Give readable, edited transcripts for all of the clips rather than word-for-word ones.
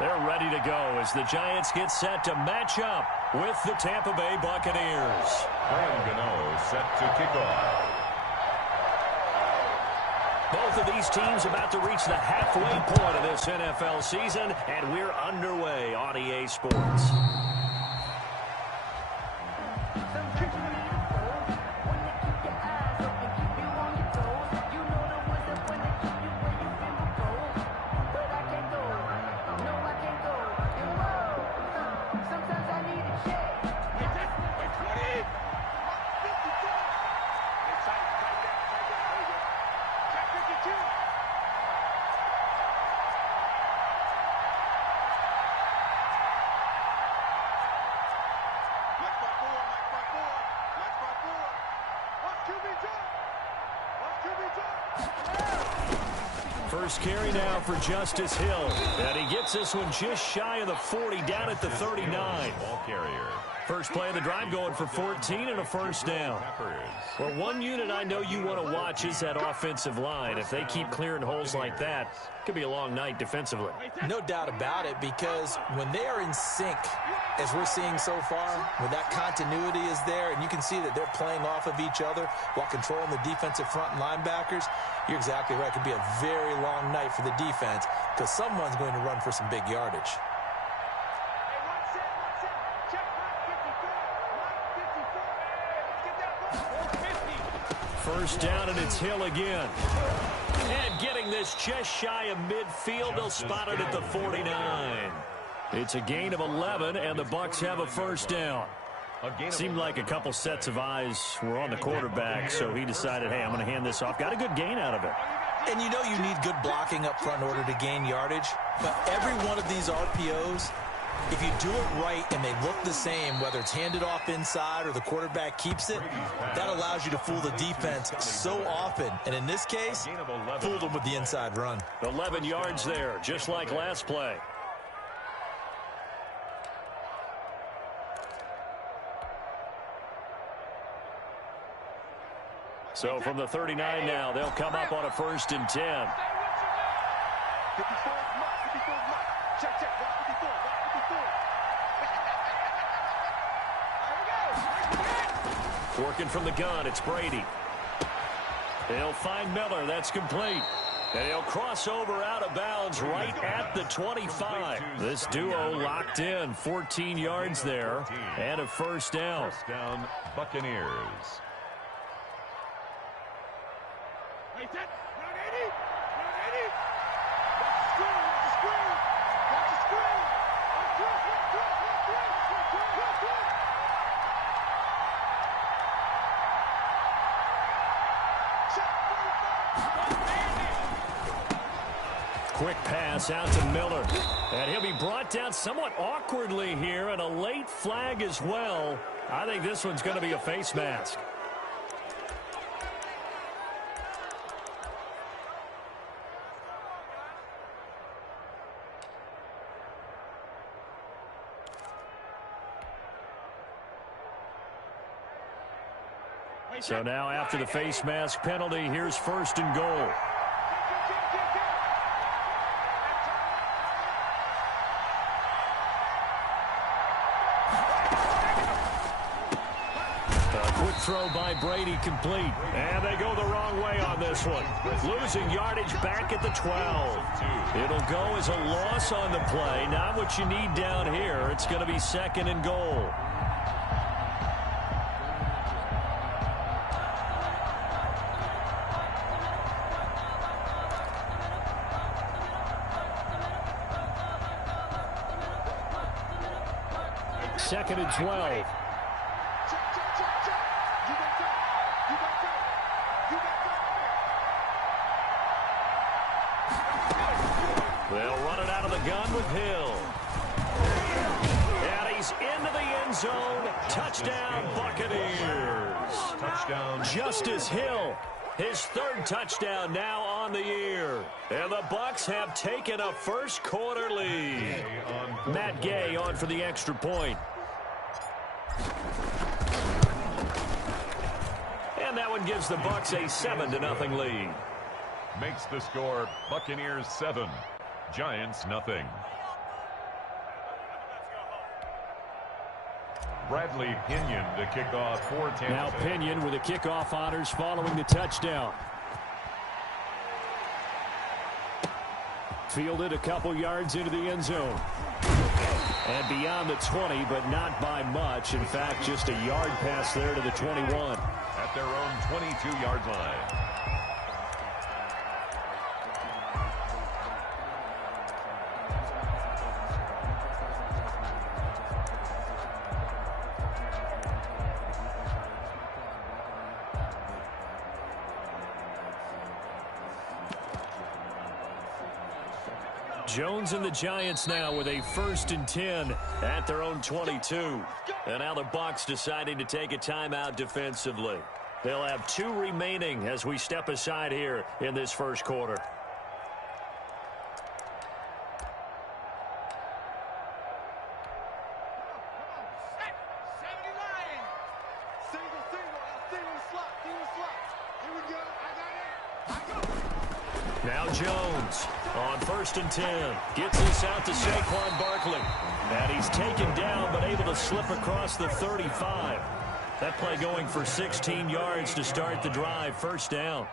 They're ready to go as the Giants get set to match up with the Tampa Bay Buccaneers. Brian Gano set to kick off. Both of these teams about to reach the halfway point of this NFL season, and we're underway on EA Sports. First carry now for Justice Hill. And he gets this one just shy of the 40, down at the 39. Ball carrier. First play of the drive going for 14 and a first down. Well, one unit I know you want to watch is that offensive line. If they keep clearing holes like that, it could be a long night defensively. No doubt about it, because when they are in sync, as we're seeing so far, when that continuity is there, and you can see that they're playing off of each other while controlling the defensive front and linebackers, you're exactly right. It could be a very long night for the defense because someone's going to run for some big yardage. First down, and it's Hill again. And getting this just shy of midfield, they'll spot it at the 49. It's a gain of 11, and the Bucs have a first down. Seemed like a couple sets of eyes were on the quarterback, so he decided, hey, I'm going to hand this off. Got a good gain out of it. And you know you need good blocking up front in order to gain yardage, but every one of these RPOs, if you do it right and they look the same, whether it's handed off inside or the quarterback keeps it, that allows you to fool the defense so often. And in this case, fooled them with the inside run. 11 yards there, just like last play. So from the 39 now, they'll come up on a 1st and 10. Working from the gun, it's Brady. They'll find Miller. That's complete. And he'll cross over out of bounds right at the 25. This duo locked in. 14 yards there and a first down. First down, Buccaneers. Quick pass out to Miller. And he'll be brought down somewhat awkwardly here, and a late flag as well. I think this one's going to be a face mask. So now after the face mask penalty, here's 1st and goal. Throw by Brady complete. And they go the wrong way on this one. Losing yardage back at the 12. It'll go as a loss on the play. Not what you need down here. It's going to be 2nd and goal. Second and 12. They'll run it out of the gun with Hill. And he's into the end zone. Touchdown, Buccaneers. Touchdown. Justice Hill, his 3rd touchdown now on the year. And the Bucs have taken a first quarter lead. Matt Gay on for the extra point. And that one gives the Bucs a 7-0 lead. Makes the score Buccaneers 7, Giants 0. Bradley Pinion to kick off for Tampa. Now Pinion with the kickoff honors following the touchdown. Fielded a couple yards into the end zone. And beyond the 20, but not by much. In fact, just a yard pass there to the 21. At their own 22-yard line. Jones and the Giants now with a 1st and 10 at their own 22. And now the Bucs deciding to take a timeout defensively. They'll have 2 remaining as we step aside here in this first quarter. Now Jones on 1st and 10. Gets this out to Saquon Barkley. And he's taken down but able to slip across the 35. That play going for 16 yards to start the drive. 1st down.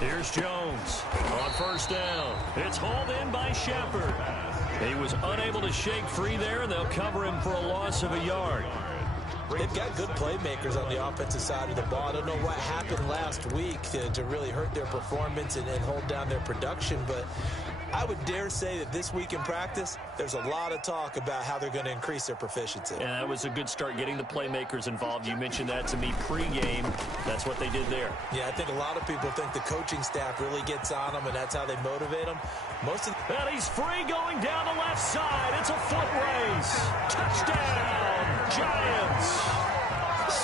Here's Jones on 1st down. It's hauled in by Shepard. He was unable to shake free there, and they'll cover him for a loss of a yard. They've got good playmakers on the offensive side of the ball. I don't know what happened last week to really hurt their performance and hold down their production, but I would dare say that this week in practice, there's a lot of talk about how they're going to increase their proficiency. Yeah, that was a good start getting the playmakers involved. You mentioned that to me pregame. That's what they did there. Yeah, I think a lot of people think the coaching staff really gets on them, and that's how they motivate them. And he's free going down the left side. It's a foot race. Touchdown, Giants.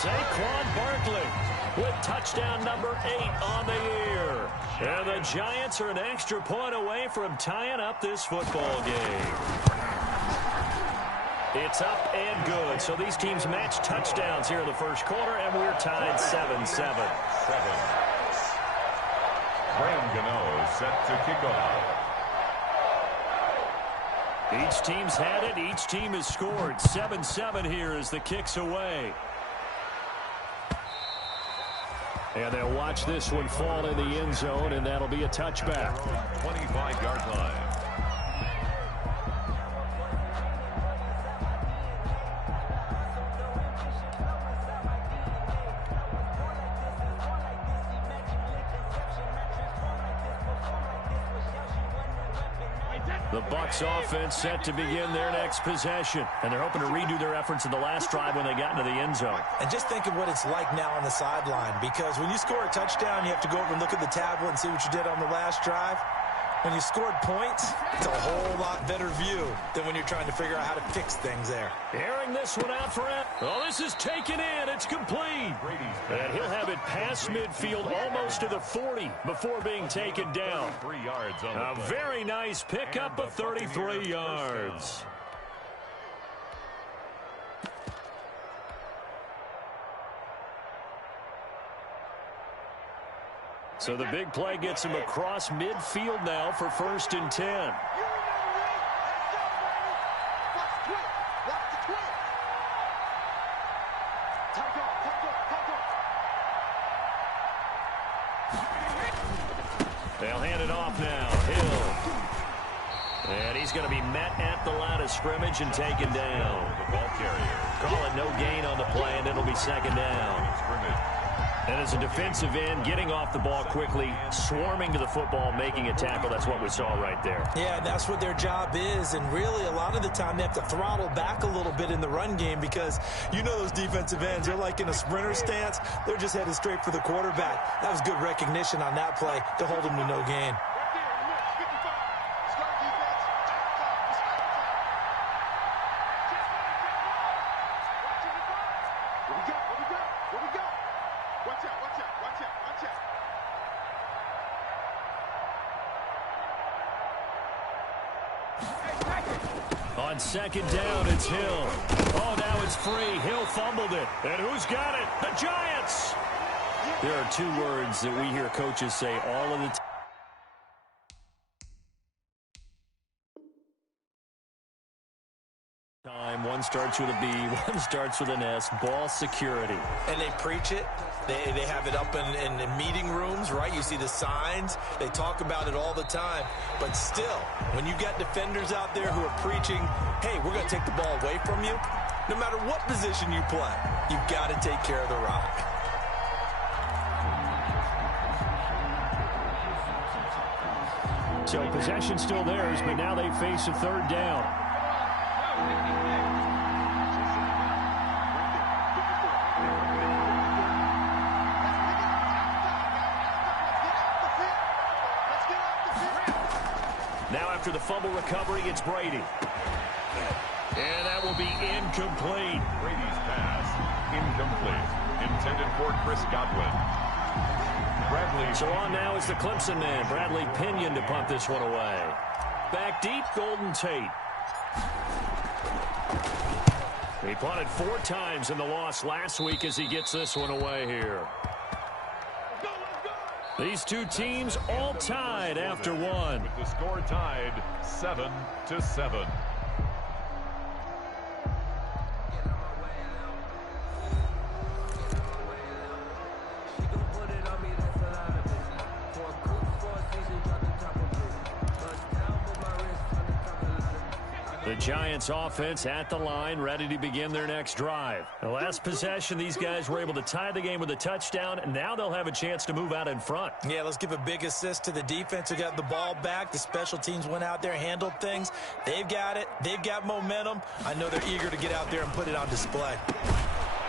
Saquon Barkley with touchdown number 8 on the year. And the Giants are an extra point away from tying up this football game. It's up and good. So these teams match touchdowns here in the first quarter, and we're tied 7-7. Graham Gano set to kick off. Each team's had it. Each team has scored. 7-7 here as the kick's away. And they'll watch this one fall in the end zone, and that'll be a touchback. 25-yard line. The Bucs offense set to begin their next possession. And they're hoping to redo their efforts in the last drive when they got into the end zone. And just think of what it's like now on the sideline, because when you score a touchdown, you have to go over and look at the tablet and see what you did on the last drive. When you scored points, it's a whole lot better view than when you're trying to figure out how to fix things there. Airing this one out for him. Oh, this is taken in. It's complete. And he'll have it past midfield almost to the 40 before being taken down. 3 yards on the A very nice pickup of 33 yards. So the big play gets him across midfield now for 1st and 10. They'll hand it off now. Hill. And he's going to be met at the line of scrimmage and taken down. The ball carrier. Call it no gain on the play, and it'll be 2nd down. And as a defensive end, getting off the ball quickly, swarming to the football, making a tackle, that's what we saw right there. Yeah, that's what their job is, and really a lot of the time they have to throttle back a little bit in the run game because you know those defensive ends, they're like in a sprinter stance. They're just headed straight for the quarterback. That was good recognition on that play to hold him to no gain. On 2nd down, it's Hill. Oh, now it's free. Hill fumbled it. And who's got it? The Giants! There are two words that we hear coaches say all of the time. One starts with a B, one starts with an S. Ball security. And they preach it. They have it up in meeting rooms, right? You see the signs. They talk about it all the time. But still, when you got defenders out there who are preaching, hey, we're going to take the ball away from you, no matter what position you play, you've got to take care of the rock. So possession still theirs, but now they face a third down. Now after the fumble recovery, it's Brady. And that will be incomplete. Brady's pass, incomplete. Intended for Chris Godwin. Bradley. So on now is the Clemson man, Bradley Pinion, to punt this one away. Back deep, Golden Tate. He punted 4 times in the loss last week as he gets this one away here. These two teams all tied after one. With the score tied 7-7. The Giants offense at the line, ready to begin their next drive. The last possession, these guys were able to tie the game with a touchdown, and now they'll have a chance to move out in front. Yeah, let's give a big assist to the defense who got the ball back. The special teams went out there, handled things. They've got it. They've got momentum. I know they're eager to get out there and put it on display.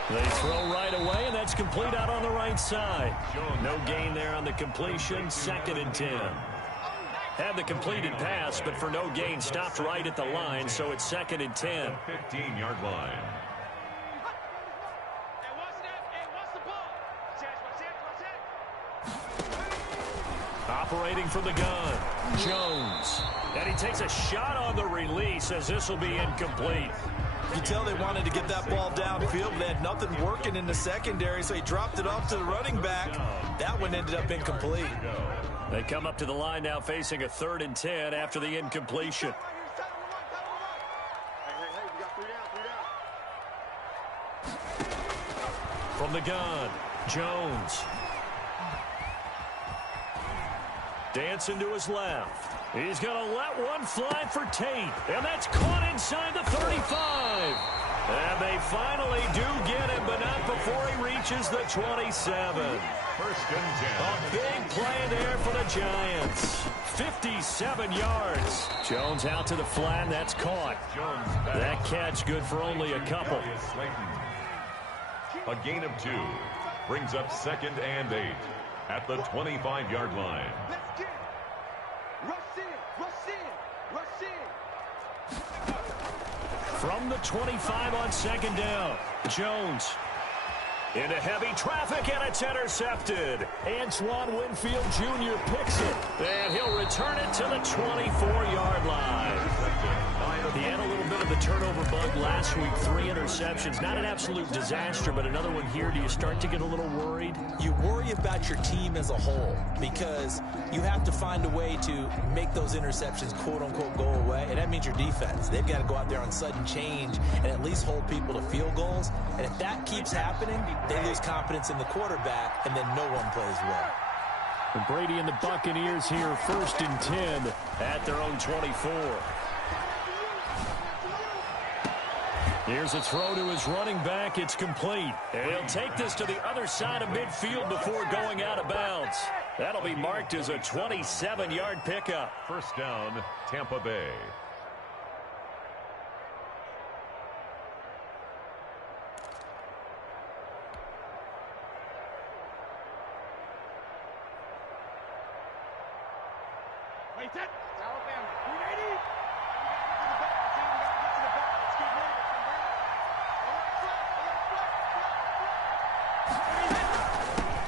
They throw right away, and that's complete out on the right side. No gain there on the completion, 2nd and 10. Had the completed pass, but for no gain, stopped right at the line, so it's 2nd and 10. 15-yard line. Operating from the gun, Jones. And he takes a shot on the release as this will be incomplete. You tell they wanted to get that ball downfield, but they had nothing working in the secondary, so he dropped it off to the running back. That one ended up incomplete. They come up to the line now facing a 3rd and 10 after the incompletion. From the gun, Jones. Dancing to his left. He's going to let one fly for Tate. And that's caught inside the 35. And they finally do get him, but not before he reaches the 27. 1st and 10. A big play there for the Giants. 57 yards. Jones out to the flat, and that's caught. That catch good for only a couple. A gain of 2. Brings up 2nd and 8 at the 25-yard line. From the 25 on 2nd down, Jones into heavy traffic, and it's intercepted. Antoine Winfield Jr. picks it, and he'll return it to the 24-yard line. He had a little bit of the turnover bug last week, 3 interceptions. Not an absolute disaster, but another one here. Do you start to get a little worried? You worry about your team as a whole because you have to find a way to make those interceptions, quote-unquote, go away, and that means your defense. They've got to go out there on sudden change and at least hold people to field goals, and if that keeps happening, they lose confidence in the quarterback, and then no one plays well. And Brady and the Buccaneers here, 1st and 10 at their own 24. Here's a throw to his running back. It's complete. And he'll take this to the other side of midfield before going out of bounds. That'll be marked as a 27-yard pickup. 1st down, Tampa Bay.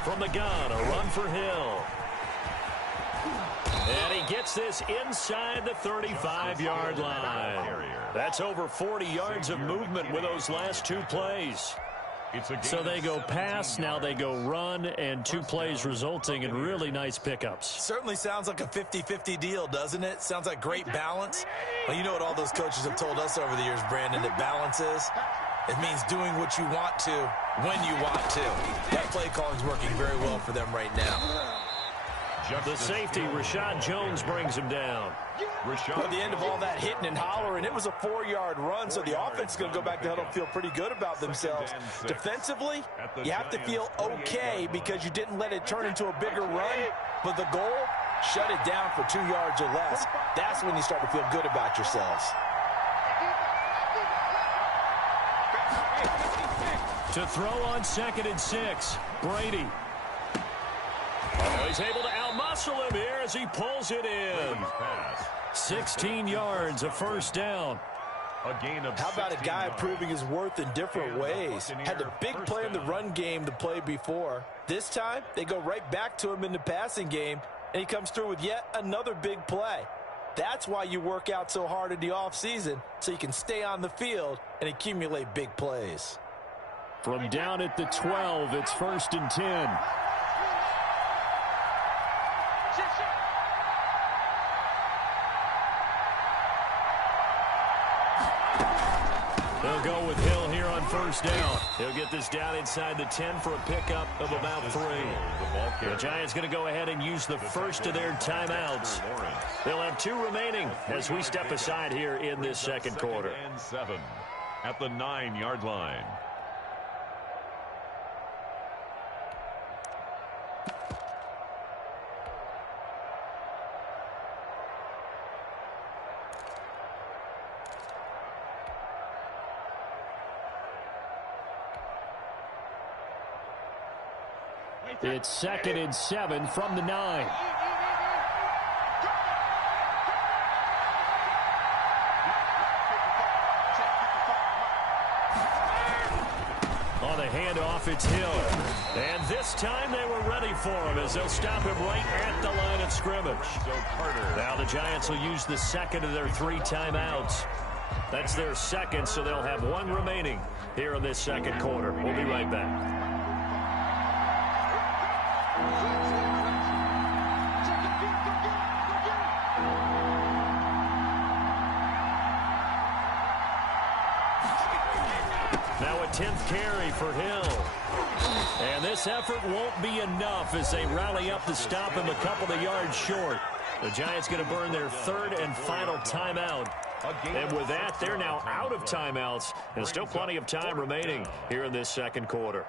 From the gun, a run for Hill. And he gets this inside the 35-yard line. That's over 40 yards of movement with those last 2 plays. So they go pass, now they go run, and 2 plays resulting in really nice pickups. Certainly sounds like a 50-50 deal, doesn't it? Sounds like great balance. Well, you know what all those coaches have told us over the years, Brandon, that balance is? It means doing what you want to when you want to. That play calling is working very well for them right now. The safety, Rashad Jones, brings him down. At the end of all that hitting and hollering, it was a 4-yard run, so the offense is going to go back to huddle and feel pretty good about themselves. Defensively, you have to feel okay because you didn't let it turn into a bigger run, but the goal, shut it down for 2 yards or less. That's when you start to feel good about yourselves. To throw on 2nd and 6, Brady. Oh, he's able to outmuscle him here as he pulls it in. 16 yards, a first down. How about a guy proving his worth in different ways? Had a big play in the run game the play before. This time, they go right back to him in the passing game, and he comes through with yet another big play. That's why you work out so hard in the offseason, so you can stay on the field and accumulate big plays. From down at the 12, it's 1st and 10. They'll go with Hill here on 1st down. He'll get this down inside the 10 for a pickup of about 3. The Giants going to go ahead and use the first of their timeouts. They'll have 2 remaining as we step aside here in this second quarter. 2nd and 7 at the 9-yard line. It's 2nd and 7 from the 9. On the handoff, it's Hill. And this time they were ready for him as they'll stop him right at the line of scrimmage. Now the Giants will use the 2nd of their 3 timeouts. That's their 2nd, so they'll have 1 remaining here in this second quarter. We'll be right back. Now a 10th carry for Hill. And this effort won't be enough as they rally up to stop him a couple of yards short. The Giants going to burn their 3rd and final timeout. And with that, they're now out of timeouts. And still plenty of time remaining here in this second quarter.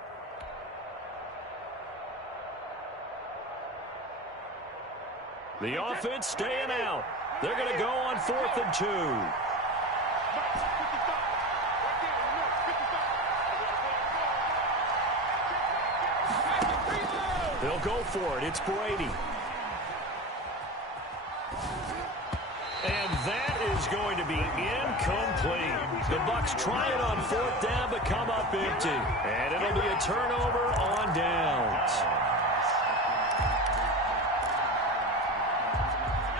The offense staying out. They're going to go on 4th and 2. They'll go for it. It's Brady. And that is going to be incomplete. The Bucs try it on 4th down but come up empty. And it'll be a turnover on downs.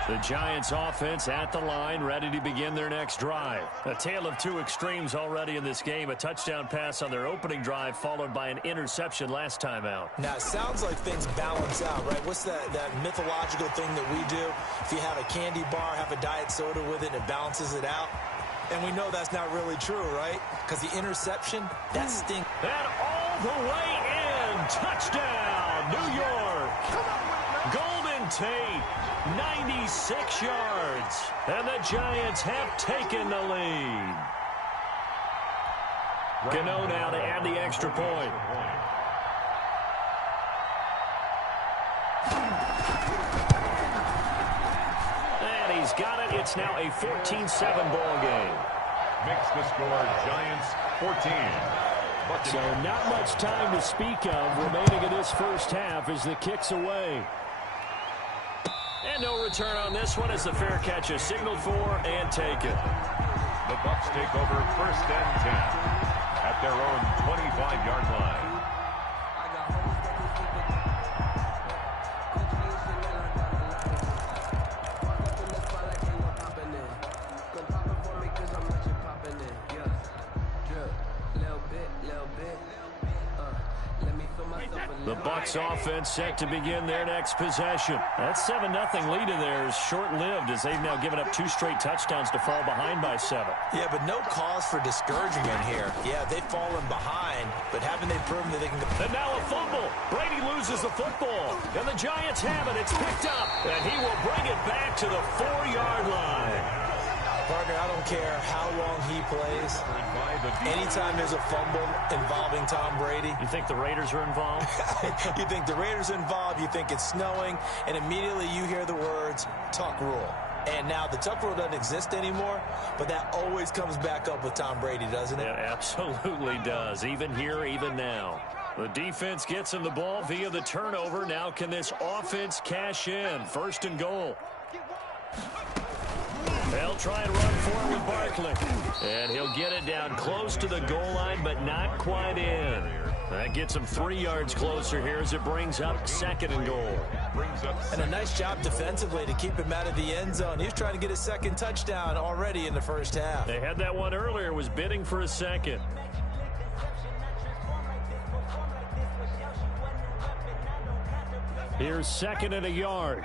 The Giants offense at the line, ready to begin their next drive. A tale of 2 extremes already in this game. A touchdown pass on their opening drive, followed by an interception last time out. Now, it sounds like things balance out, right? What's that mythological thing that we do? If you have a candy bar, have a diet soda with it, and it balances it out. And we know that's not really true, right? Because the interception, that stinks. And all the way in. Touchdown, New York. Golden Tate. 96 yards, and the Giants have taken the lead. Gano now to add the extra point. And he's got it. It's now a 14-7 ball game. Makes the score Giants 14. So not much time to speak of remaining in this first half as the kick's away. And no return on this one as the fair catch is signaled for and taken. The Bucs take over 1st and 10 at their own 25-yard line. The Bucs offense set to begin their next possession. That 7-0 lead of theirs short-lived as they've now given up 2 straight touchdowns to fall behind by 7. Yeah, but no cause for discouragement here. Yeah, they've fallen behind, but haven't they proven that they can... And now a fumble. Brady loses the football. And the Giants have it. It's picked up. And he will bring it back to the 4-yard line. Partner, I don't care how long he plays. Anytime there's a fumble involving Tom Brady. You think the Raiders are involved? You think the Raiders are involved, you think it's snowing, and immediately you hear the words, tuck rule. And now the tuck rule doesn't exist anymore, but that always comes back up with Tom Brady, doesn't it? It absolutely does, even here, even now. The defense gets him the ball via the turnover. Now can this offense cash in? 1st and goal. They'll try and run for it with Barkley. And he'll get it down close to the goal line, but not quite in. That gets him 3 yards closer here as it brings up 2nd and goal. And a nice job defensively to keep him out of the end zone. He was trying to get his 2nd touchdown already in the first half. They had that one earlier, was bidding for a 2nd. Here's 2nd and a yard.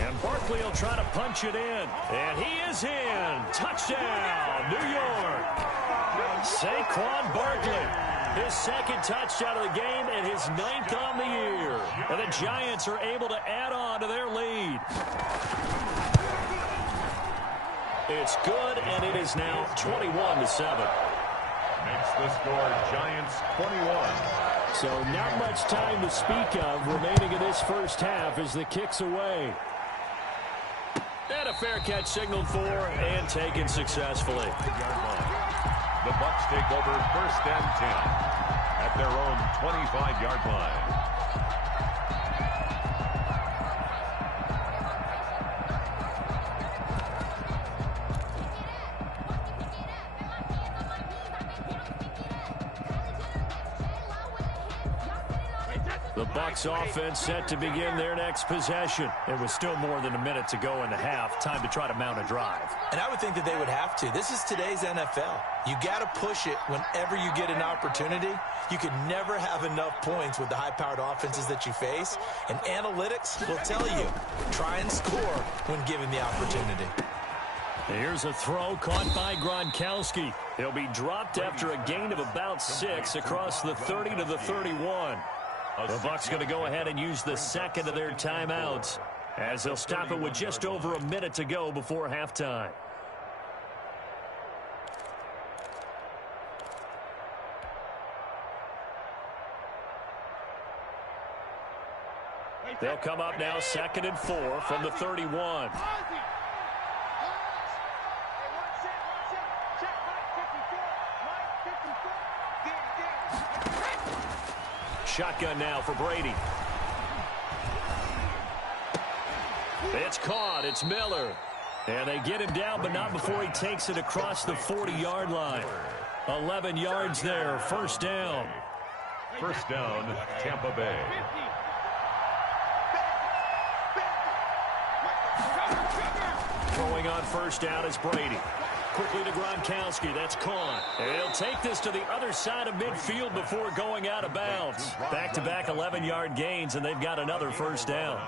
And Barkley will try to punch it in. And he is in. Touchdown, New York. Saquon Barkley. His 2nd touchdown of the game and his 9th on the year. And the Giants are able to add on to their lead. It's good, and it is now 21-7. Makes the score Giants 21. So not much time to speak of remaining in this first half as the kick's away. And a fair catch signaled for and taken successfully. The Bucs take over 1st and 10 at their own 25-yard line. The Bucs offense set to begin their next possession. It was still more than a minute to go in the half. Time to try to mount a drive. And I would think that they would have to. This is today's NFL. You got to push it whenever you get an opportunity. You can never have enough points with the high-powered offenses that you face. And analytics will tell you, try and score when given the opportunity. Here's a throw caught by Gronkowski. He'll be dropped after a gain of about 6 across the 30 to the 31. The Bucs going to go ahead and use the 2nd of their timeouts as they'll stop it with just over a minute to go before halftime. They'll come up now 2nd and 4 from the 31. Shotgun now for Brady. It's caught. It's Miller. And they get him down, but not before he takes it across the 40-yard line. 11 yards there. 1st down. 1st down, Tampa Bay. Throwing on 1st down is Brady. Quickly to Gronkowski. That's caught. And he'll take this to the other side of midfield before going out of bounds. Back-to-back 11-yard gains, and they've got another 1st down.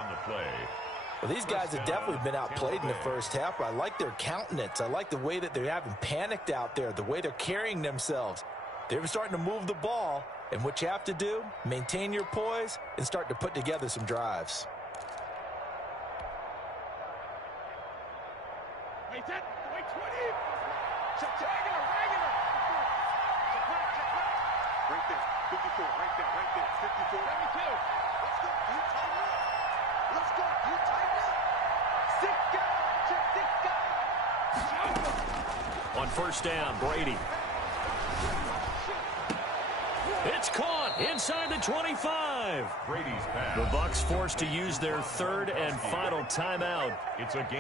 Well, these guys have definitely been outplayed in the first half, but I like their countenance. I like the way that they're having panicked out there, the way they're carrying themselves. They're starting to move the ball, and what you have to do, maintain your poise and start to put together some drives. Hey, that, wait, 20. Check, check. Right there, 54, right there, 54. 72. Let's go, you tighten up. Let's go, you tighten up. Sitka. On 1st down, Brady. It's caught inside the 25. Brady's pass. The Bucs forced to use their 3rd and final timeout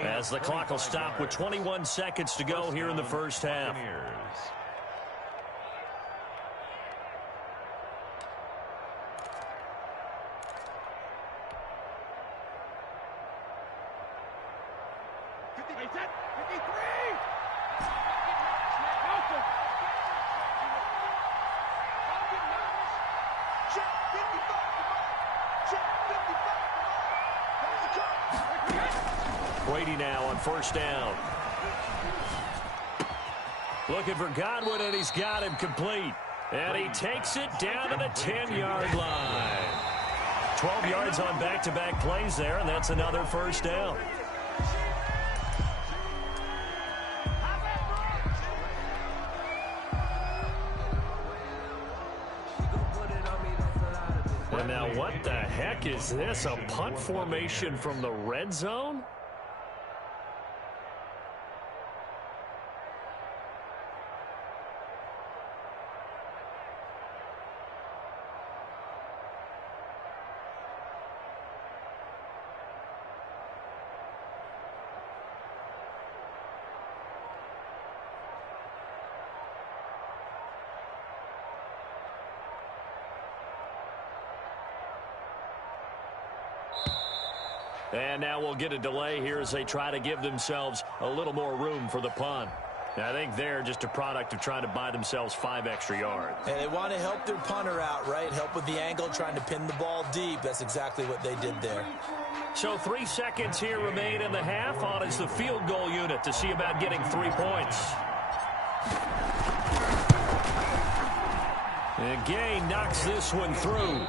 as the clock will stop with 21 seconds to go here in the first half. Brady now on first down. Looking for Godwin, and he's got him complete. And he takes it down to the 10-yard line. 12 yards on back-to-back plays there, and that's another first down. And now what the heck is this? A punt formation from the red zone? And now we'll get a delay here as they try to give themselves a little more room for the punt. I think they're just a product of trying to buy themselves 5 extra yards. And they want to help their punter out, right? Help with the angle, trying to pin the ball deep. That's exactly what they did there. So 3 seconds here remain in the half. On is the field goal unit to see about getting 3 points. And Gay knocks this one through.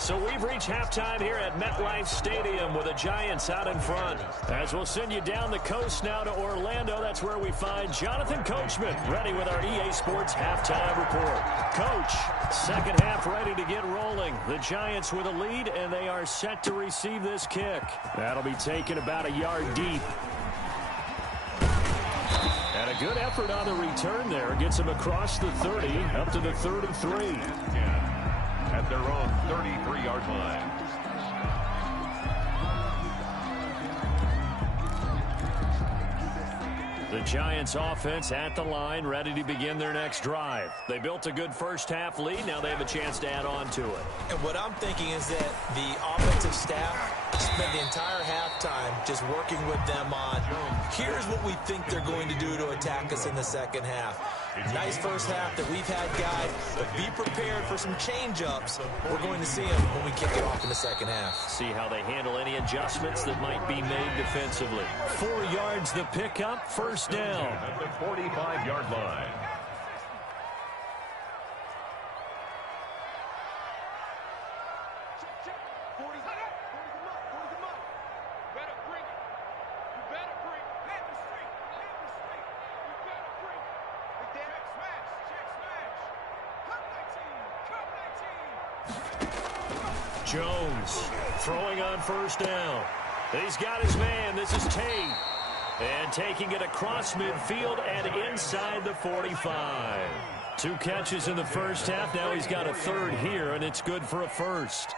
So we've reached halftime here at MetLife Stadium with the Giants out in front. As we'll send you down the coast now to Orlando, that's where we find Jonathan Coachman ready with our EA Sports halftime report. Coach, second half ready to get rolling. The Giants with a lead, and they are set to receive this kick. That'll be taken about a yard deep. And a good effort on the return there. Gets him across the 30, up to the 33. At their own 33-yard line. The Giants offense at the line, ready to begin their next drive. They built a good first half lead. Now they have a chance to add on to it. And what I'm thinking is that the offensive staff spent the entire halftime just working with them on, here's what we think they're going to do to attack us in the second half. Nice first half that we've had, guys, but be prepared for some change-ups. We're going to see them when we kick it off in the second half. See how they handle any adjustments that might be made defensively. 4 yards the pickup, first down. At the 45-yard line. Jones throwing on first down. He's got his man. This is Tate. And taking it across midfield and inside the 45. 2 catches in the first half. Now he's got a third here, and it's good for a first.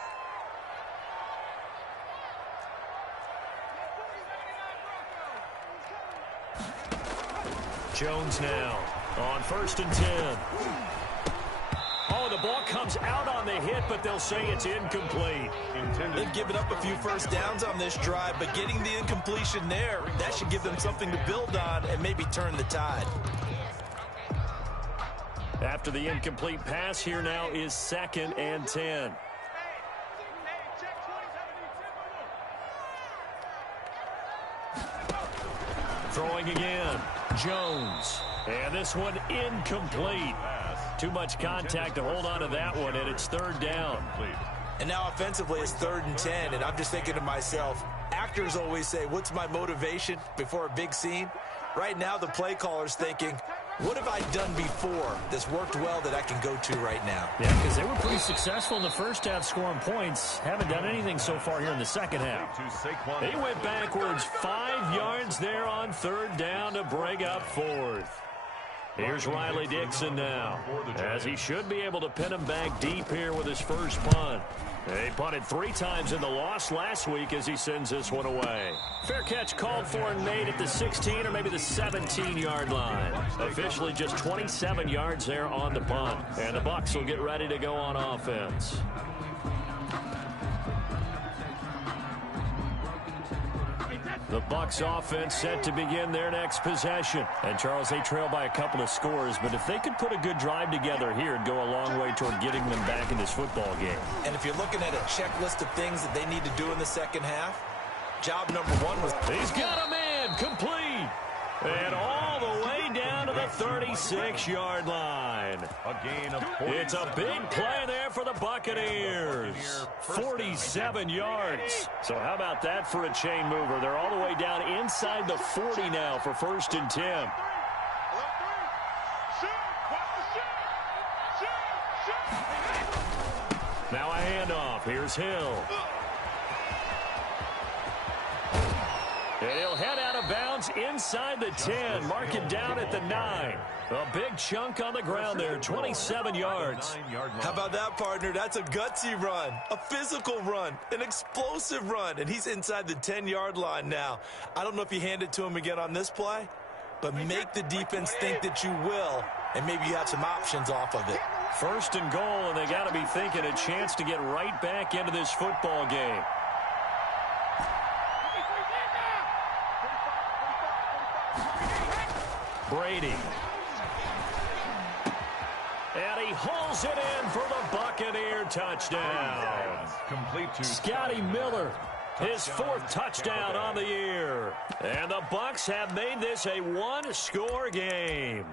Jones now on 1st and 10. Oh, the ball comes out on the hit, but they'll say it's incomplete. They've given up a few first downs on this drive, but getting the incompletion there, that should give them something to build on and maybe turn the tide. After the incomplete pass, here now is 2nd and 10. Throwing again. Jones. And this one incomplete. Too much contact to hold on to that one, and it's 3rd down. And now offensively it's 3rd and 10, and I'm just thinking to myself, actors always say, what's my motivation before a big scene? Right now the play caller's thinking, what have I done before that's worked well that I can go to right now? Yeah, because they were pretty successful in the first half scoring points. Haven't done anything so far here in the second half. He went backwards 5 yards there on 3rd down to bring up 4th. Here's Riley Dixon now, as he should be able to pin him back deep here with his first punt. They punted 3 times in the loss last week as he sends this one away. Fair catch called for and made at the 16 or maybe the 17-yard line. Officially just 27 yards there on the punt. And the Bucs will get ready to go on offense. The Bucs offense set to begin their next possession. And, Charles, they trail by a couple of scores, but if they could put a good drive together here, it'd go a long way toward getting them back in this football game. And if you're looking at a checklist of things that they need to do in the second half, job number one was... He's got a man, complete. And all the way down to the 36-yard line. A gain of 47. It's a big play there for the Buccaneers. 47 yards. So how about that for a chain mover? They're all the way down inside the 40 now for 1st and 10. Now a handoff. Here's Hill. And he'll head out of bounds inside the 10. Mark it down at the 9. A big chunk on the ground there, 27 yards. How about that, partner? That's a gutsy run, a physical run, an explosive run, and he's inside the 10-yard line now. I don't know if you hand it to him again on this play, but make the defense think that you will, and maybe you have some options off of it. 1st and goal, and they got to be thinking a chance to get right back into this football game. Brady. And he hauls it in for the Buccaneer touchdown. Complete to Scotty Miller, his 4th touchdown on the year. And the Bucs have made this a one-score game.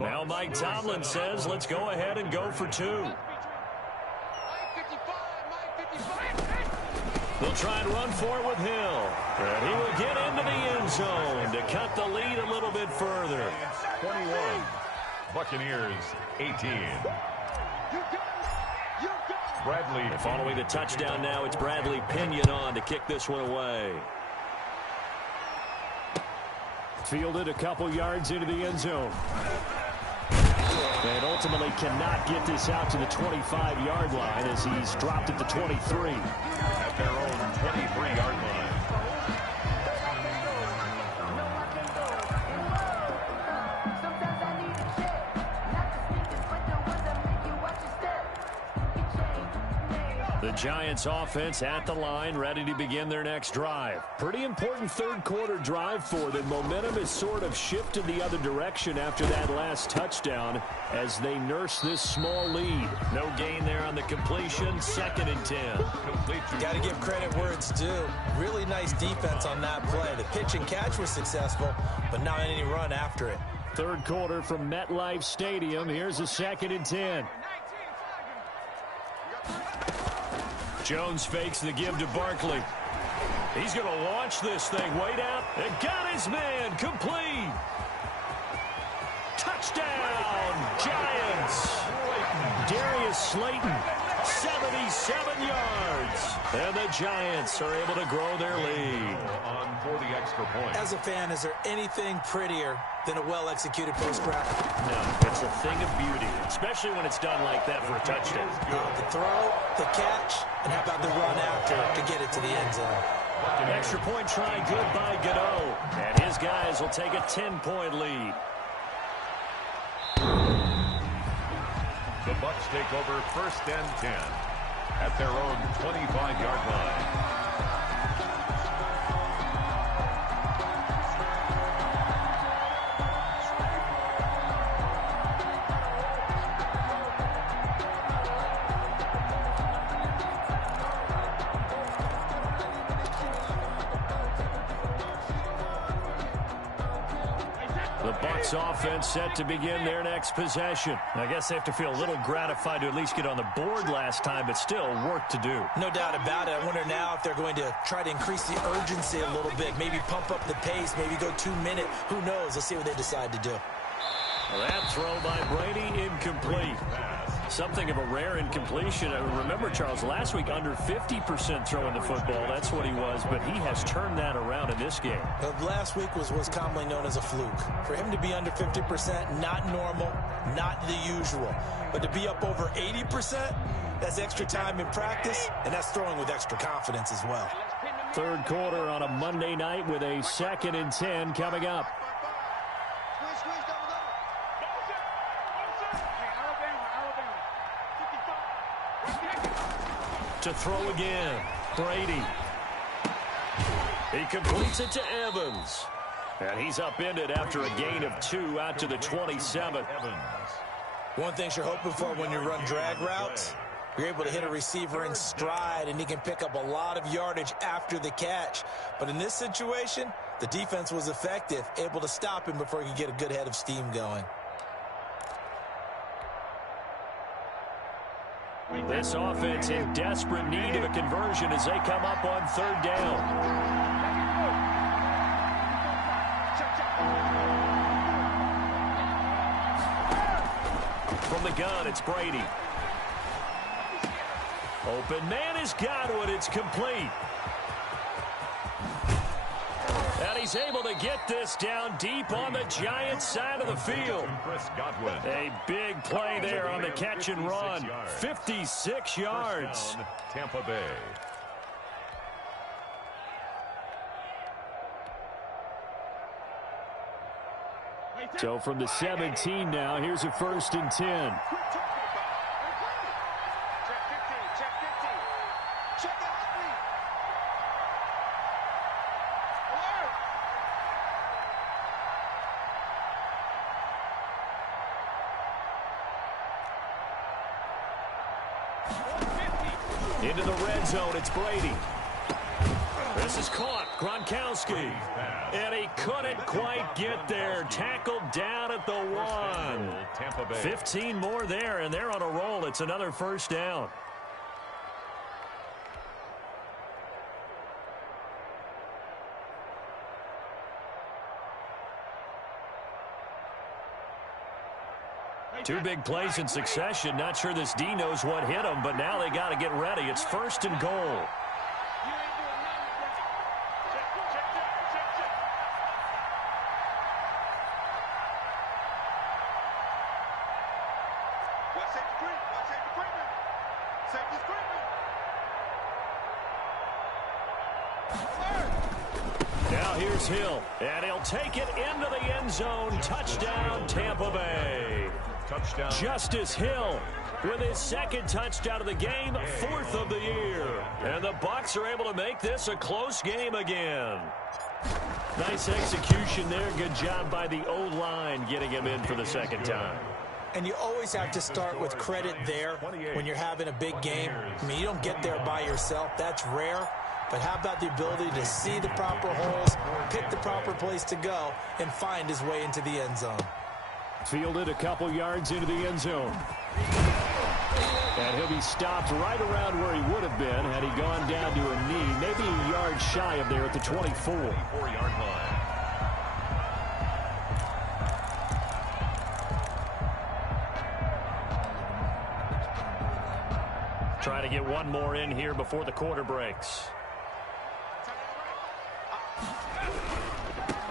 Now Mike Tomlin says, let's go ahead and go for 2. They'll try and run for it with Hill. And he will get into the end zone to cut the lead a little bit further. 21. Buccaneers 18. Bradley. And following the touchdown now, it's Bradley Pinion on to kick this one away. Fielded a couple yards into the end zone. And ultimately cannot get this out to the 25-yard line as he's dropped at the 23. At their own 23-yard line. The Giants offense at the line, ready to begin their next drive. Pretty important third quarter drive for them. Momentum has sort of shifted the other direction after that last touchdown as they nurse this small lead. No gain there on the completion. 2nd and 10. Got to give credit where it's due. Really nice defense on that play. The pitch and catch was successful, but not any run after it. Third quarter from MetLife Stadium. Here's a 2nd and 10. Jones fakes the give to Barkley. He's going to launch this thing way down. And got his man complete. Touchdown, Giants. Darius Slayton, 77 yards. And the Giants are able to grow their lead. On for the extra point. As a fan, is there anything prettier than a well-executed post-grab? No, it's a thing of beauty, especially when it's done like that for a touchdown. The throw, the catch, and how about the run after to get it to the end zone? An extra point try good by Gywu. And his guys will take a 10-point lead. The Bucs take over 1st and 10 at their own 25-yard line. Offense set to begin their next possession. I guess they have to feel a little gratified to at least get on the board last time, but still work to do. No doubt about it. I wonder now if they're going to try to increase the urgency a little bit, maybe pump up the pace, maybe go 2-minute. Who knows? Let's see what they decide to do. Well, that throw by Brady incomplete. Something of a rare incompletion. Remember, Charles, last week under 50% throwing the football. That's what he was, but he has turned that around in this game. Last week was commonly known as a fluke. For him to be under 50%, not normal, not the usual. But to be up over 80%, that's extra time in practice, and that's throwing with extra confidence as well. Third quarter on a Monday night with a 2nd and 10 coming up. to throw again. Brady. He completes it to Evans. And he's upended after a gain of 2 out to the 27. One thing you're hoping for when you run drag routes, you're able to hit a receiver in stride, and he can pick up a lot of yardage after the catch. But in this situation, the defense was effective, able to stop him before he could get a good head of steam going. This offense in desperate need of a conversion as they come up on 3rd down. From the gun, it's Brady. Open man is Gywu. It's complete. And he's able to get this down deep on the Giants' side of the field. A big play there on the catch and run. 56 yards. Tampa Bay. So from the 17 now, here's a 1st and 10. Into the red zone, it's Brady. This is caught, Gronkowski. And he couldn't quite get there. Tackled down at the 1. 15 more there, and they're on a roll. It's another 1st down. Two big plays in succession. Not sure this D knows what hit him, but now they got to get ready. It's 1st and goal. Now here's Hill, and he'll take it into the end zone. Touchdown, Tampa Bay. Touchdown. Justice Hill with his 2nd touchdown of the game, 4th of the year. And the Bucs are able to make this a close game again. Nice execution there. Good job by the O-line getting him in for the 2nd time. And you always have to start with credit there when you're having a big game. I mean, you don't get there by yourself. That's rare. But how about the ability to see the proper holes, pick the proper place to go, and find his way into the end zone? Fielded a couple yards into the end zone. And he'll be stopped right around where he would have been had he gone down to a knee, maybe a yard shy of there at the 24. 4-yard line. Trying to get one more in here before the quarter breaks.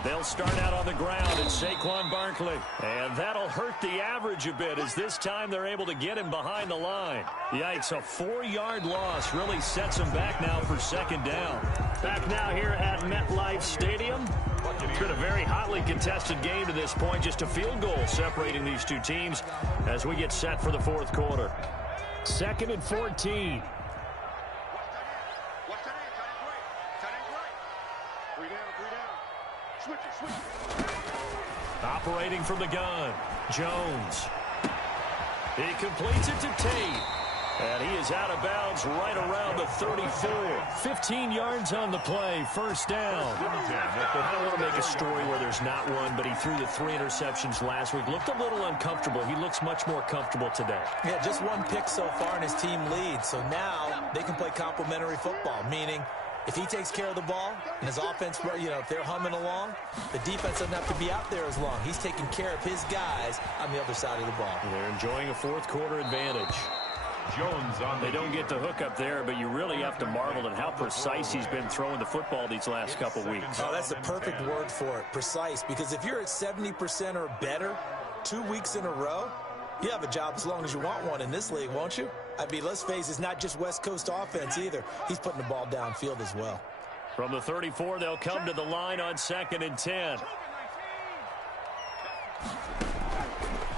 They'll start out on the ground. It's Saquon Barkley. And that'll hurt the average a bit as this time they're able to get him behind the line. Yikes, a 4-yard loss really sets him back now for 2nd down. Back now here at MetLife Stadium. It's been a very hotly contested game to this point. Just a field goal separating these two teams as we get set for the 4th quarter. 2nd and 14. Operating from the gun, Jones. He completes it to Tate. And he is out of bounds right around the 34. 15 yards on the play, 1st down. I don't want to make a story where there's not one, but he threw the 3 interceptions last week. Looked a little uncomfortable. He looks much more comfortable today. Yeah, just 1 pick so far and his team leads. So now they can play complementary football, meaning if he takes care of the ball and his offense, if they're humming along, the defense doesn't have to be out there as long. He's taking care of his guys on the other side of the ball. They're enjoying a 4th quarter advantage. Jones on They don't get the hook up there, but you really have to marvel at how precise he's been throwing the football these last couple weeks. Oh, that's the perfect word for it, precise, because if you're at 70% or better 2 weeks in a row, you have a job as long as you want one in this league, won't you? I mean, let's face it, it's not just West Coast offense either. He's putting the ball downfield as well. From the 34, they'll come to the line on 2nd and 10.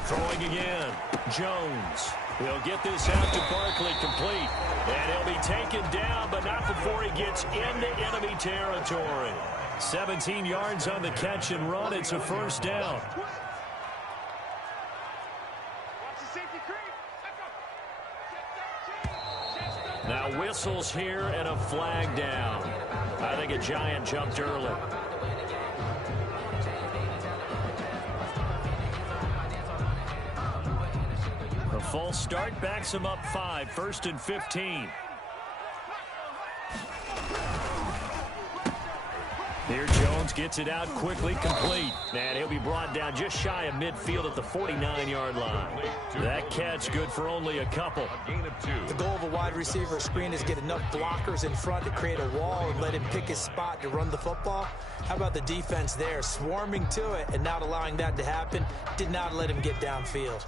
Throwing again, Jones. He'll get this out to Barkley complete. And he'll be taken down, but not before he gets into enemy territory. 17 yards on the catch and run. It's a first down. Now whistles here and a flag down. I think a Giant jumped early. A false start backs him up 5, 1st and 15. Here Jones gets it out quickly, complete. And he'll be brought down just shy of midfield at the 49-yard line. That catch good for only a couple. The goal of a wide receiver screen is get enough blockers in front to create a wall and let him pick his spot to run the football. How about the defense there, swarming to it and not allowing that to happen? Did not let him get downfield.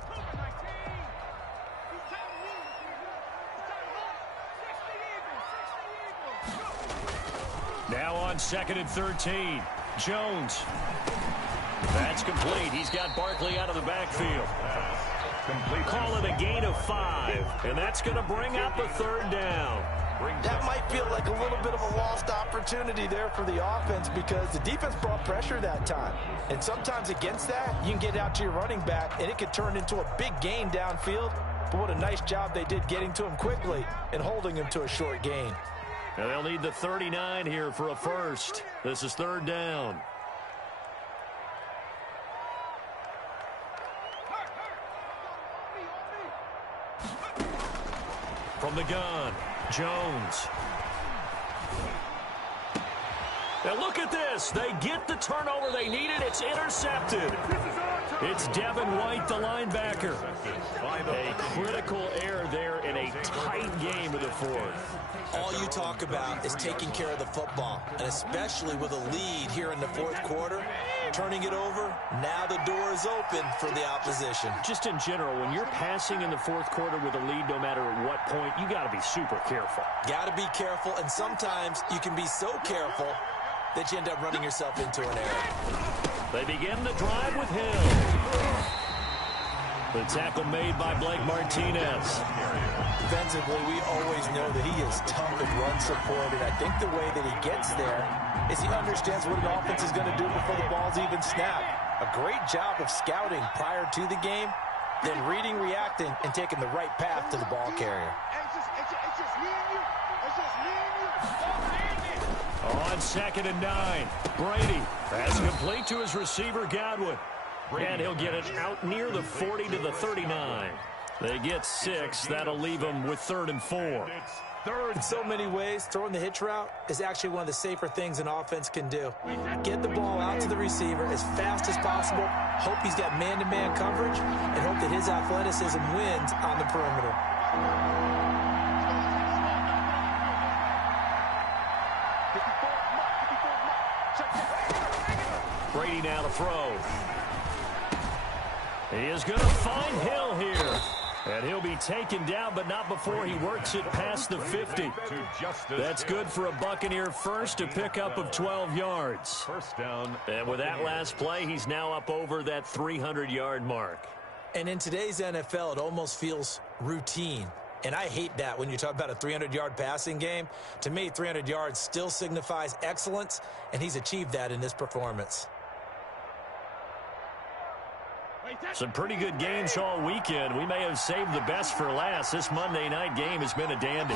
Now on 2nd and 13. Jones. That's complete. He's got Barkley out of the backfield. Call it a gain of 5. And that's going to bring up a 3rd down. That might feel like a little bit of a lost opportunity there for the offense because the defense brought pressure that time. And sometimes against that, you can get out to your running back, and it could turn into a big gain downfield. But what a nice job they did getting to him quickly and holding him to a short gain. And they'll need the 39 here for a first. This is 3rd down. From the gun, Jones. Now look at this. They get the turnover they needed. It's intercepted. It's Devin White, the linebacker. A critical error there in a tight game of the 4th. All you talk about is taking care of the football, and especially with a lead here in the 4th quarter, turning it over, now the door is open for the opposition. Just in general, when you're passing in the 4th quarter with a lead, no matter at what point, you got to be super careful. Got to be careful, and sometimes you can be so careful that you end up running yourself into an error. They begin the drive with Hill. The tackle made by Blake Martinez. Defensively, we always know that he is tough in run support, and I think the way that he gets there is he understands what an offense is going to do before the ball's even snapped. A great job of scouting prior to the game, then reading, reacting, and taking the right path to the ball carrier. On 2nd and 9, Brady pass complete to his receiver, Godwin. And he'll get it out near the 40 to the 39. They get 6. That'll leave them with 3rd and 4. In so many ways, throwing the hitch route is actually one of the safer things an offense can do. Get the ball out to the receiver as fast as possible, hope he's got man-to-man coverage, and hope that his athleticism wins on the perimeter. Brady now to throw. He is going to find Hill here. And he'll be taken down, but not before he works it past the 50. That's good for a Buccaneer first, a pickup of 12 yards. First down. And with that last play, he's now up over that 300-yard mark. And in today's NFL, it almost feels routine. And I hate that when you talk about a 300-yard passing game. To me, 300 yards still signifies excellence, and he's achieved that in this performance. Some pretty good games all weekend. We may have saved the best for last. This Monday night game has been a dandy.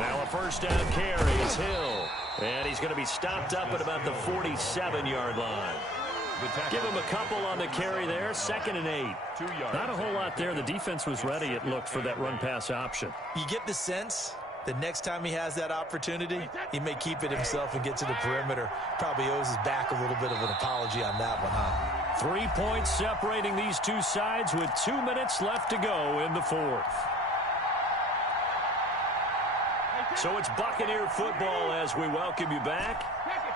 Now a first down carry is Hill. And he's going to be stopped up at about the 47-yard line. Give him a couple on the carry there. 2nd and 8. Not a whole lot there. The defense was ready, it looked, for that run-pass option. You get the sense that next time he has that opportunity, he may keep it himself and get to the perimeter. Probably owes his back a little bit of an apology on that one, huh? 3 points separating these two sides with 2 minutes left to go in the 4th. So it's Buccaneer football as we welcome you back.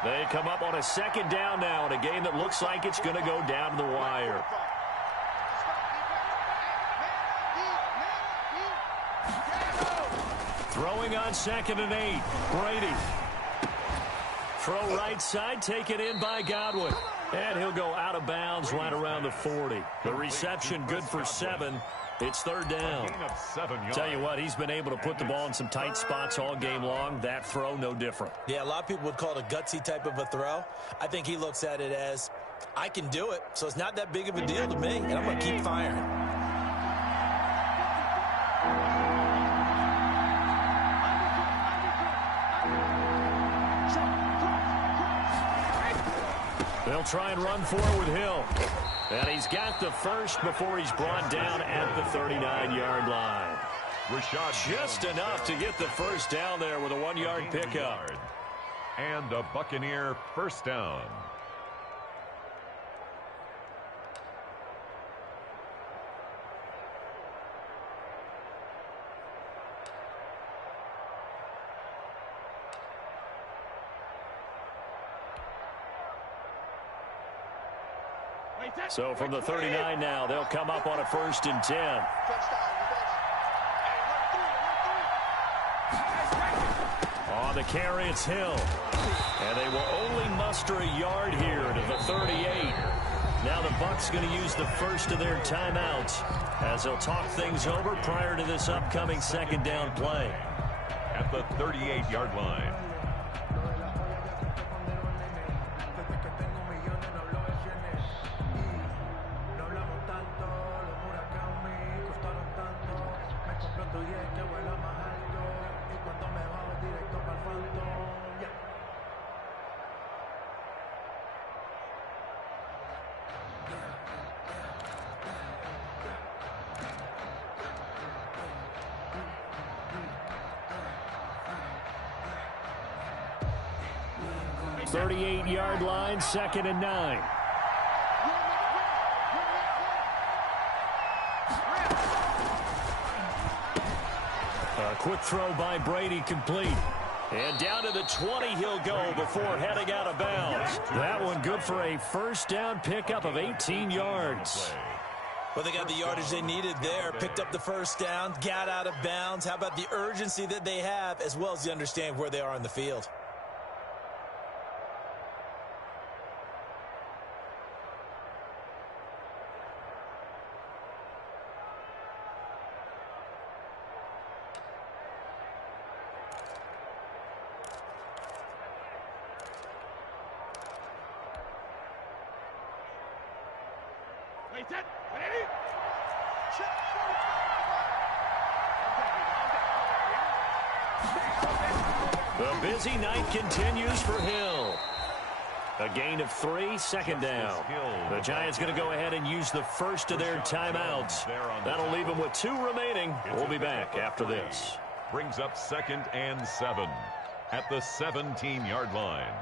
They come up on a 2nd down now in a game that looks like it's going to go down to the wire. Throwing on 2nd and 8. Brady. Throw right side, taken in by Godwin. And he'll go out of bounds right around the 40. The reception good for 7. It's third down. A gain of 7 yards. Tell you what, he's been able to put the ball in some tight spots all game long. That throw, no different. Yeah, a lot of people would call it a gutsy type of a throw. I think he looks at it as, I can do it, so it's not that big of a deal to me, and I'm going to keep firing. They'll try and run for it with Hill. And he's got the first before he's brought down at the 39-yard line. Just enough to get the first down there with a 1-yard pickup. And a Buccaneer first down. So from the 39 now, they'll come up on a 1st and 10. On the carry, it's Hill. And they will only muster a yard here to the 38. Now the Bucs going to use the first of their timeouts as they'll talk things over prior to this upcoming 2nd down play. At the 38-yard line. The 38-yard line, 2nd and 9. A quick throw by Brady, complete. And down to the 20 he'll go before heading out of bounds. That one good for a first down pickup of 18 yards. Well, they got the yardage they needed there, picked up the first down, got out of bounds. How about the urgency that they have, as well as the understand where they are on the field? The busy night continues for Hill. A gain of 3, 2nd down. The Giants going to go ahead and use the first of their timeouts. That'll leave them with 2 remaining. We'll be back after this. Brings up 2nd and 7 at the 17-yard line.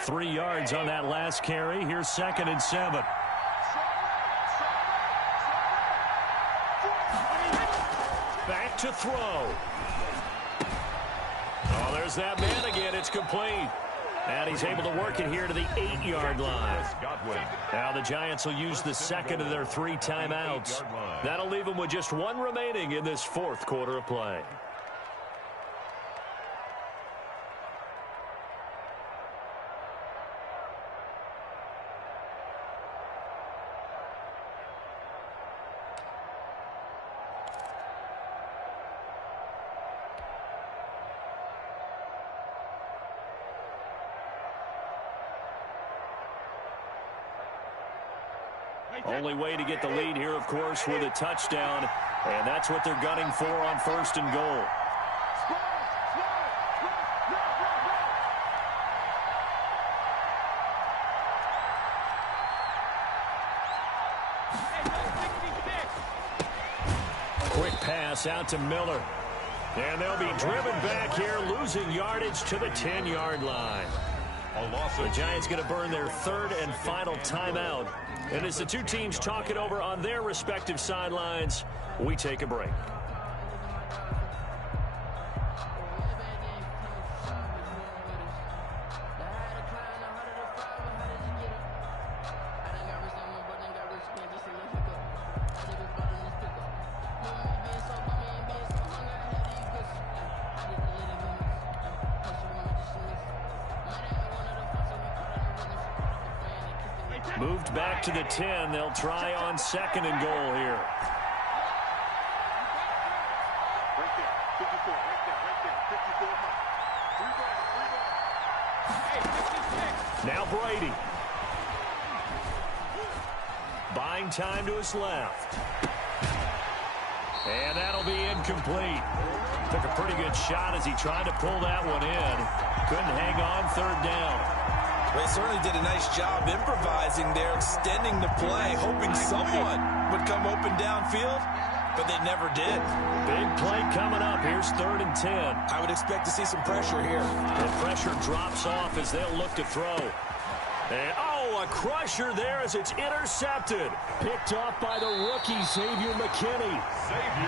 Three yards on that last carry. Here's 2nd and 7. Back to throw. Oh, there's that man again. It's complete. And he's able to work it here to the 8-yard line. Now the Giants will use the 2nd of their 3 timeouts. That'll leave them with just 1 remaining in this 4th quarter of play. Only way to get the lead here, of course, with a touchdown. And that's what they're gunning for on 1st and goal. Quick pass out to Miller. And they'll be driven back here, losing yardage to the 10-yard line. The Giants going to burn their 3rd and final timeout. And as the 2 teams talk it over on their respective sidelines, we take a break. Moved back to the 10. They'll try on 2nd and goal here. Right there. 54. Right there. Right there. 54. Now Brady. Buying time to his left. And that'll be incomplete. Took a pretty good shot as he tried to pull that one in. Couldn't hang on 3rd down. They certainly did a nice job improvising there, extending the play, hoping someone would come open downfield, but they never did. Big play coming up. Here's 3rd and 10. I would expect to see some pressure here. The pressure drops off as they'll look to throw. And, a crusher there as it's intercepted. Picked off by the rookie, Xavier McKinney.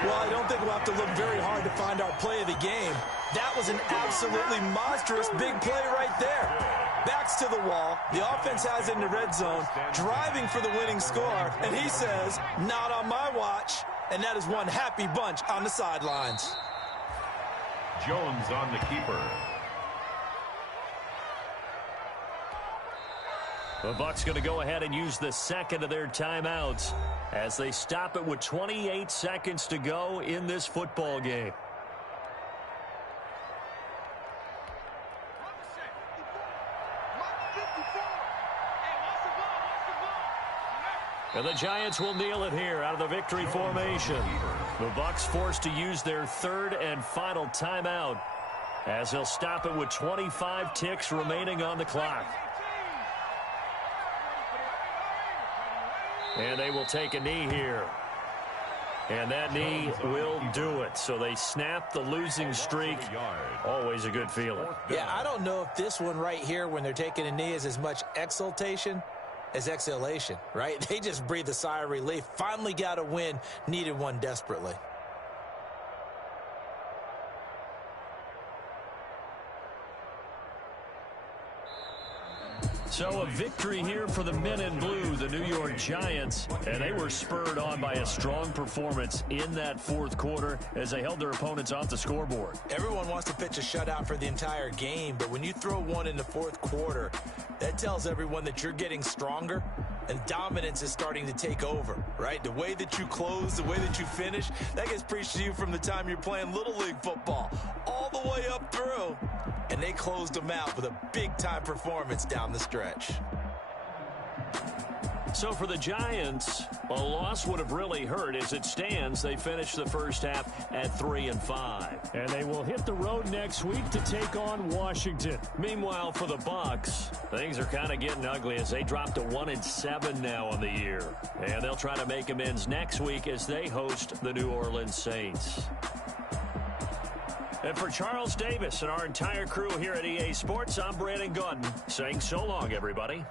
Well, I don't think we'll have to look very hard to find our play of the game. That was an absolutely monstrous big play right there. Backs to the wall. The offense has it in the red zone, driving for the winning score, and he says, not on my watch. And that is one happy bunch on the sidelines. Jones on the keeper. The Bucs going to go ahead and use the 2nd of their timeouts as they stop it with 28 seconds to go in this football game. And the Giants will kneel it here out of the victory formation. The Bucs forced to use their 3rd and final timeout as they'll stop it with 25 ticks remaining on the clock. And they will take a knee here. And that knee will do it. So they snap the losing streak. Always a good feeling. Yeah, I don't know if this one right here when they're taking a knee is as much exultation as exhalation, right? They just breathe a sigh of relief. Finally got a win. Needed one desperately. So a victory here for the men in blue, the New York Giants, and they were spurred on by a strong performance in that 4th quarter as they held their opponents off the scoreboard. Everyone wants to pitch a shutout for the entire game, but when you throw one in the 4th quarter, that tells everyone that you're getting stronger and dominance is starting to take over, right? The way that you close, the way that you finish, that gets preached to you from the time you're playing Little League football all the way up through. And they closed them out with a big-time performance down the stretch. So for the Giants, a loss would have really hurt. As it stands, they finished the first half at 3-5. And they will hit the road next week to take on Washington. Meanwhile, for the Bucs, things are kind of getting ugly as they drop to 1-7 now on the year. And they'll try to make amends next week as they host the New Orleans Saints. And for Charles Davis and our entire crew here at EA Sports, I'm Brandon Gaudin saying so long, everybody.